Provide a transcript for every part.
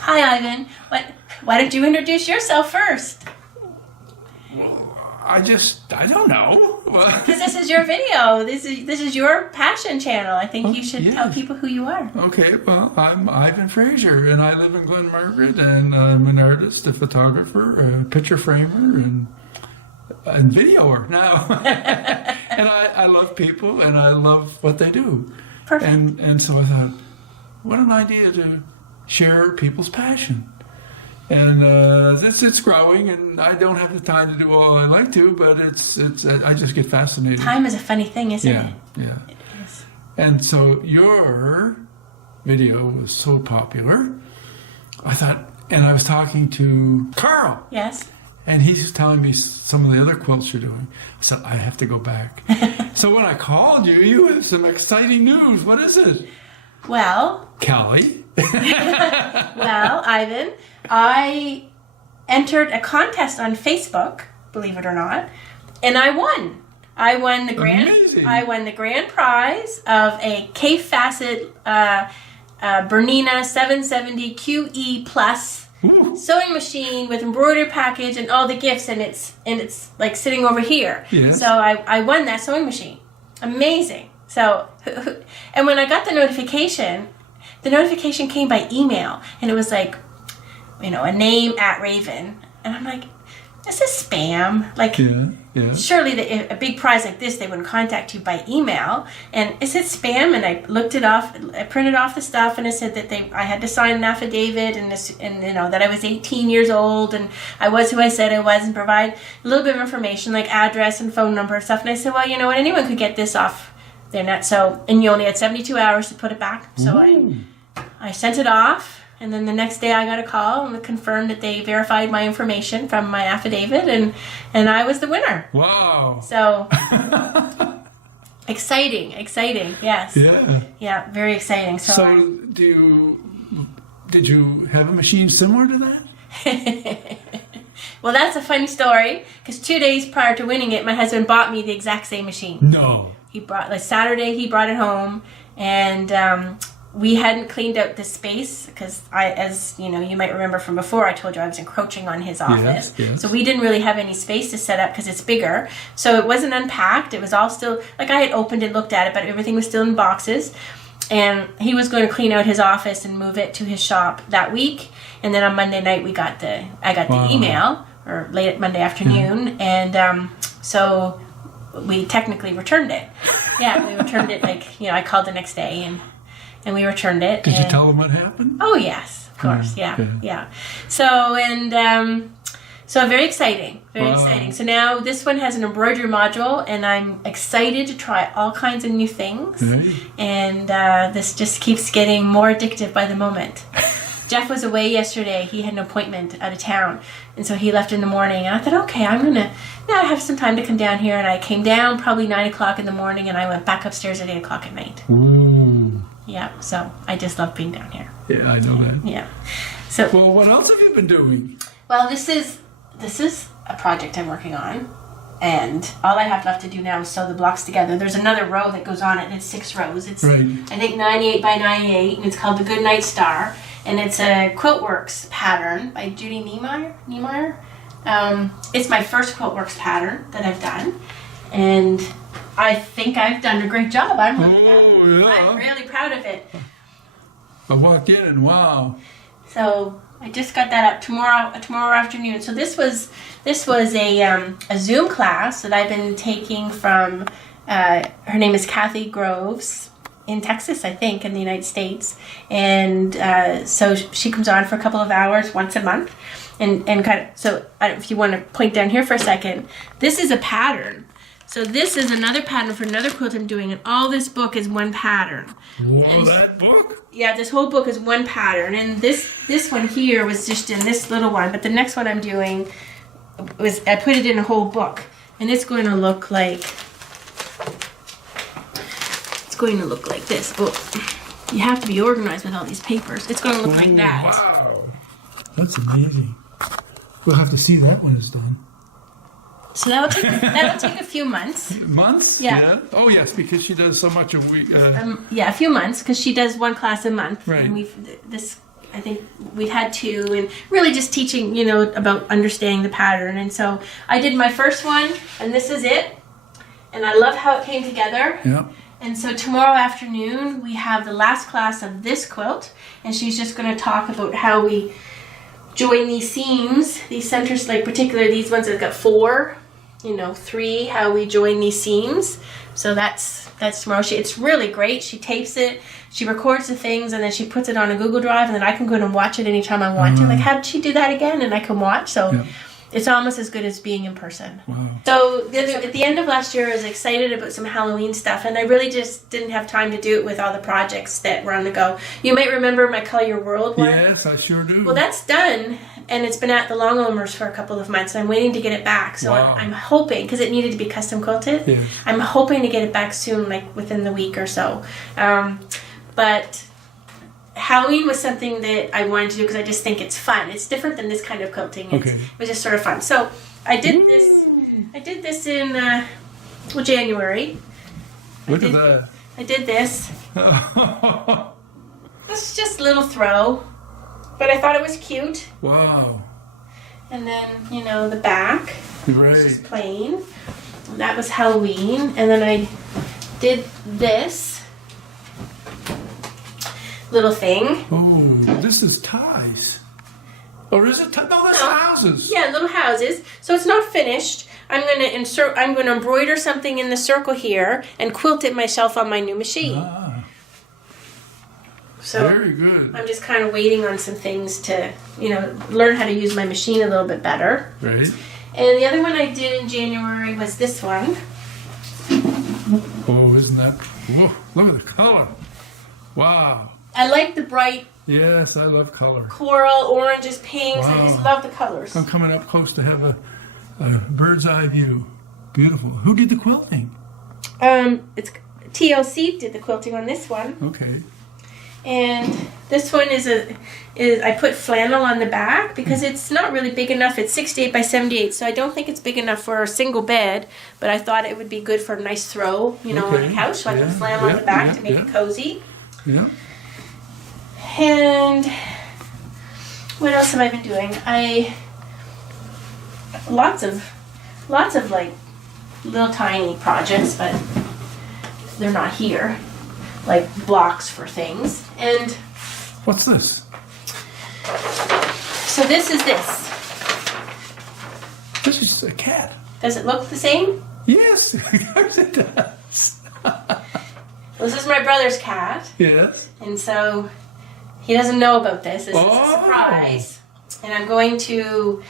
Hi, Ivan. Why don't you introduce yourself first? I don't know. Because this is your video. This is your passion channel. I think you should tell people who you are. Okay, well, I'm Ivan Fraser, and I live in Glen Margaret, and I'm an artist, a photographer, a picture framer, and videoer now. And I love people, and I love what they do. Perfect. And so I thought, what an idea to share people's passion. And it's growing, and I don't have the time to do all I like to, but I just get fascinated. Time is a funny thing, isn't it? Yeah. It is. And so your video was so popular, I thought, and I was talking to Carl. Yes. And he's telling me some of the other quilts you're doing. I said, I have to go back. So when I called you, you have some exciting news. What is it? Well. Kellie. Well, Ivan, I entered a contest on Facebook, believe it or not, and I won. I won the grand prize of a K-Facet Bernina 770 QE Plus sewing machine with embroidery package and all the gifts, and it's like sitting over here. Yes. So I won that sewing machine. Amazing. So, and when I got the notification came by email, and it was like, a name @Raven, and I'm like, this is spam. Like, surely a big prize like this, they wouldn't contact you by email. And is it spam? And I looked it off. I printed off the stuff, and it said that I had to sign an affidavit, and that I was 18 years old, and I was who I said I was, and provide a little bit of information like address and phone number and stuff. And I said, well, you know what? Anyone could get this off their net. So, and you only had 72 hours to put it back. So I sent it off. And then the next day I got a call and confirmed that they verified my information from my affidavit, and I was the winner. Wow. So exciting, yes. Yeah, very exciting. So did you have a machine similar to that? Well, that's a funny story, because 2 days prior to winning it, my husband bought me the exact same machine. No. He brought, Saturday he brought it home, and we hadn't cleaned out the space because as you might remember from before, I told you I was encroaching on his office. Yes. So we didn't really have any space to set up because it's bigger. So it wasn't unpacked. It was all still, like, I had opened and looked at it, but everything was still in boxes. And he was going to clean out his office and move it to his shop that week. And then on Monday night, I got the email, or late Monday afternoon. And so we technically returned it. Yeah, we returned it, I called the next day and we returned it. Did you tell them what happened? Oh, yes, of course. Yeah. So, so very exciting. Very exciting. So now this one has an embroidery module, and I'm excited to try all kinds of new things. Right. And this just keeps getting more addictive by the moment. Jeff was away yesterday. He had an appointment out of town. And so he left in the morning. And I thought, okay, I'm going to have some time to come down here. And I came down probably 9 o'clock in the morning, and I went back upstairs at 8 o'clock at night. Ooh. Yeah, so I just love being down here. Yeah, I know that. Yeah. So. Well, what else have you been doing? Well, this is a project I'm working on, and all I have left to do now is sew the blocks together. There's another row that goes on it, and it's 6 rows. It's right. I think 98 by 98, and it's called the Good Night Star, and it's a Quiltworks pattern by Judy Niemeyer. It's my first Quiltworks pattern that I've done, and I think I've done a great job. I'm really proud of it. I walked in and wow. So I just got that up tomorrow afternoon. So this was a Zoom class that I've been taking from her name is Kathy Groves in Texas, I think, in the United States, and so she comes on for a couple of hours once a month, and kind of. So if you want to point down here for a second, this is a pattern. So this is another pattern for another quilt I'm doing, and all this book is one pattern. Whoa, that book? Yeah, this whole book is one pattern, and this one here was just in this little one, but the next one I'm doing I put it in a whole book, and it's going to look like this. Oh, you have to be organized with all these papers. It's going to look like that. Wow, that's amazing. We'll have to see that when it's done. So that'll take a few months. Months? Yeah. Oh yes, because she does so much of a few months, because she does one class a month. Right. And I think we had 2, and really just teaching, you know, about understanding the pattern. And so I did my first one, and this is it. And I love how it came together. Yeah. And so tomorrow afternoon, we have the last class of this quilt, and she's just going to talk about how we join these seams, these centers, like particularly these ones that got 4, you know, 3, how we join these seams. So that's tomorrow. It's really great. She tapes it, she records the things, and then she puts it on a Google Drive, and then I can go in and watch it anytime I want to. Like, how did she do that again? And I can watch. So it's almost as good as being in person. Wow. So at the end of last year, I was excited about some Halloween stuff, and I really just didn't have time to do it with all the projects that were on the go. You might remember my Color Your World one. Yes, I sure do. Well, that's done, and it's been at the Longomers for a couple of months, and I'm waiting to get it back. So Wow. I'm hoping, because it needed to be custom quilted, Yes. I'm hoping to get it back soon, like within the week or so. But Halloween was something that I wanted to do because I just think it's fun. It's different than this kind of quilting. It was just sort of fun. So I did this. I did this in January. Look at that. I did this. This is just a little throw, but I thought it was cute. Wow. And then, you know, the back Right. was just plain. That was Halloween. And then I did this little thing. Oh, this is ties. Or is it? No, that's No. houses. Yeah, little houses. So it's not finished. I'm gonna embroider something in the circle here and quilt it myself on my new machine. Ah, So very good. I'm just kind of waiting on some things to, you know, learn how to use my machine a little bit better. Right. And the other one I did in January was this one. Oh, isn't that? Whoa, look at the color. Wow. I like the bright Yes, I love color. coral, oranges, pinks. I just Wow. love the colors. I'm coming up close to have a bird's eye view. Beautiful. Who did the quilting? It's TLC did the quilting on this one. Okay. And this one is I put flannel on the back because it's not really big enough. It's 68 by 78, so I don't think it's big enough for a single bed, but I thought it would be good for a nice throw, you know, on a couch. So I put flannel on the back to make it cozy. Yeah. And what else have I been doing? Lots of like little tiny projects, but they're not here. Like blocks for things. And What's this? so this is this. This is a cat. Does it look the same? Yes, of course it does. Well, this is my brother's cat, Yes. and so he doesn't know about this. This is a Oh. surprise. And I'm going to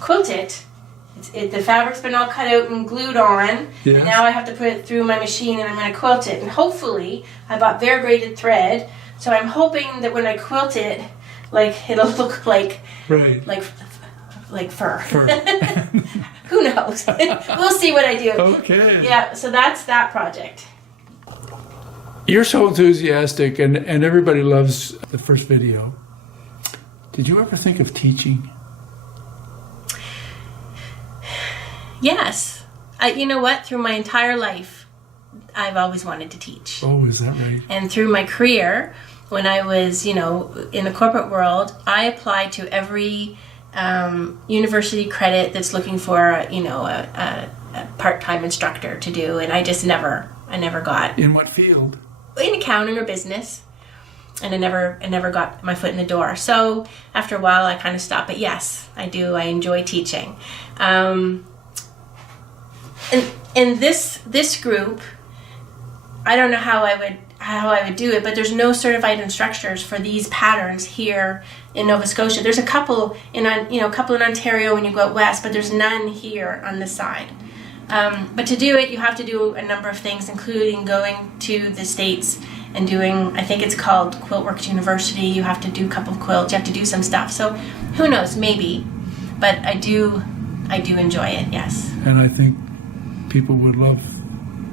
quilt it. The fabric's been all cut out and glued on. Yes. And now I have to put it through my machine, and I'm going to quilt it. And hopefully, I bought variegated thread, so I'm hoping that when I quilt it, like it'll look like Right. like fur. Fur. Who knows? We'll see what I do. Okay. Yeah, so that's that project. You're so enthusiastic, and everybody loves the first video. Did you ever think of teaching? Yes. You know what? Through my entire life, I've always wanted to teach. Oh, is that right? And through my career, when I was, you know, in the corporate world, I applied to every university credit that's looking for, you know, a part-time instructor to do, and I never got. In what field? In accounting or business, and I never got my foot in the door. So after a while, I kind of stopped. But yes, I do. I enjoy teaching. And this group, I don't know how I would do it, but there's no certified instructors for these patterns here in Nova Scotia. There's a couple in Ontario when you go out west, but there's none here on this side. But to do it, you have to do a number of things, including going to the States and doing, I think it's called Quiltworks University. You have to do a couple of quilts. You have to do some stuff. So who knows, maybe. But I do enjoy it, yes. And I think people would love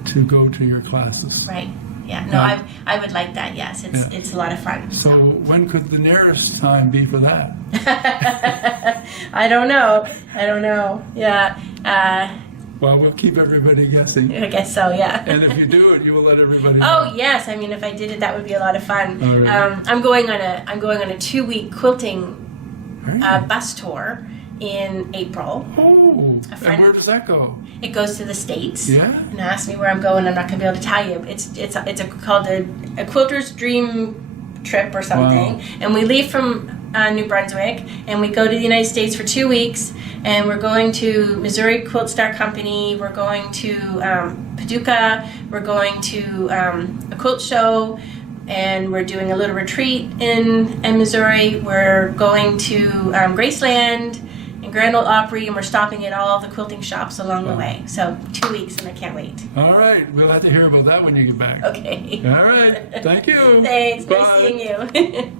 to go to your classes. Right. Yeah. No, I would like that, yes. It's a lot of fun. So when could the nearest time be for that? I don't know. Yeah. Well, we'll keep everybody guessing. I guess so, yeah. And if you do it, you will let everybody know. Oh yes, I mean if I did it, that would be a lot of fun. All right. I'm going on a 2-week quilting Right. bus tour in April. Oh, A and friend- where does that go? It goes to the States. Yeah. And ask me where I'm going. I'm not going to be able to tell you. Called a Quilter's Dream Trip or something. Wow. And we leave from New Brunswick and we go to the United States for 2 weeks. And we're going to Missouri Quilt Star Company. We're going to Paducah. We're going to a quilt show. And we're doing a little retreat in Missouri. We're going to Graceland and Grand Ole Opry, and we're stopping at all the quilting shops along the way. So 2 weeks, and I can't wait. All right. We'll have to hear about that when you get back. Okay. All right. Thank you. Thanks. Bye. Nice seeing you.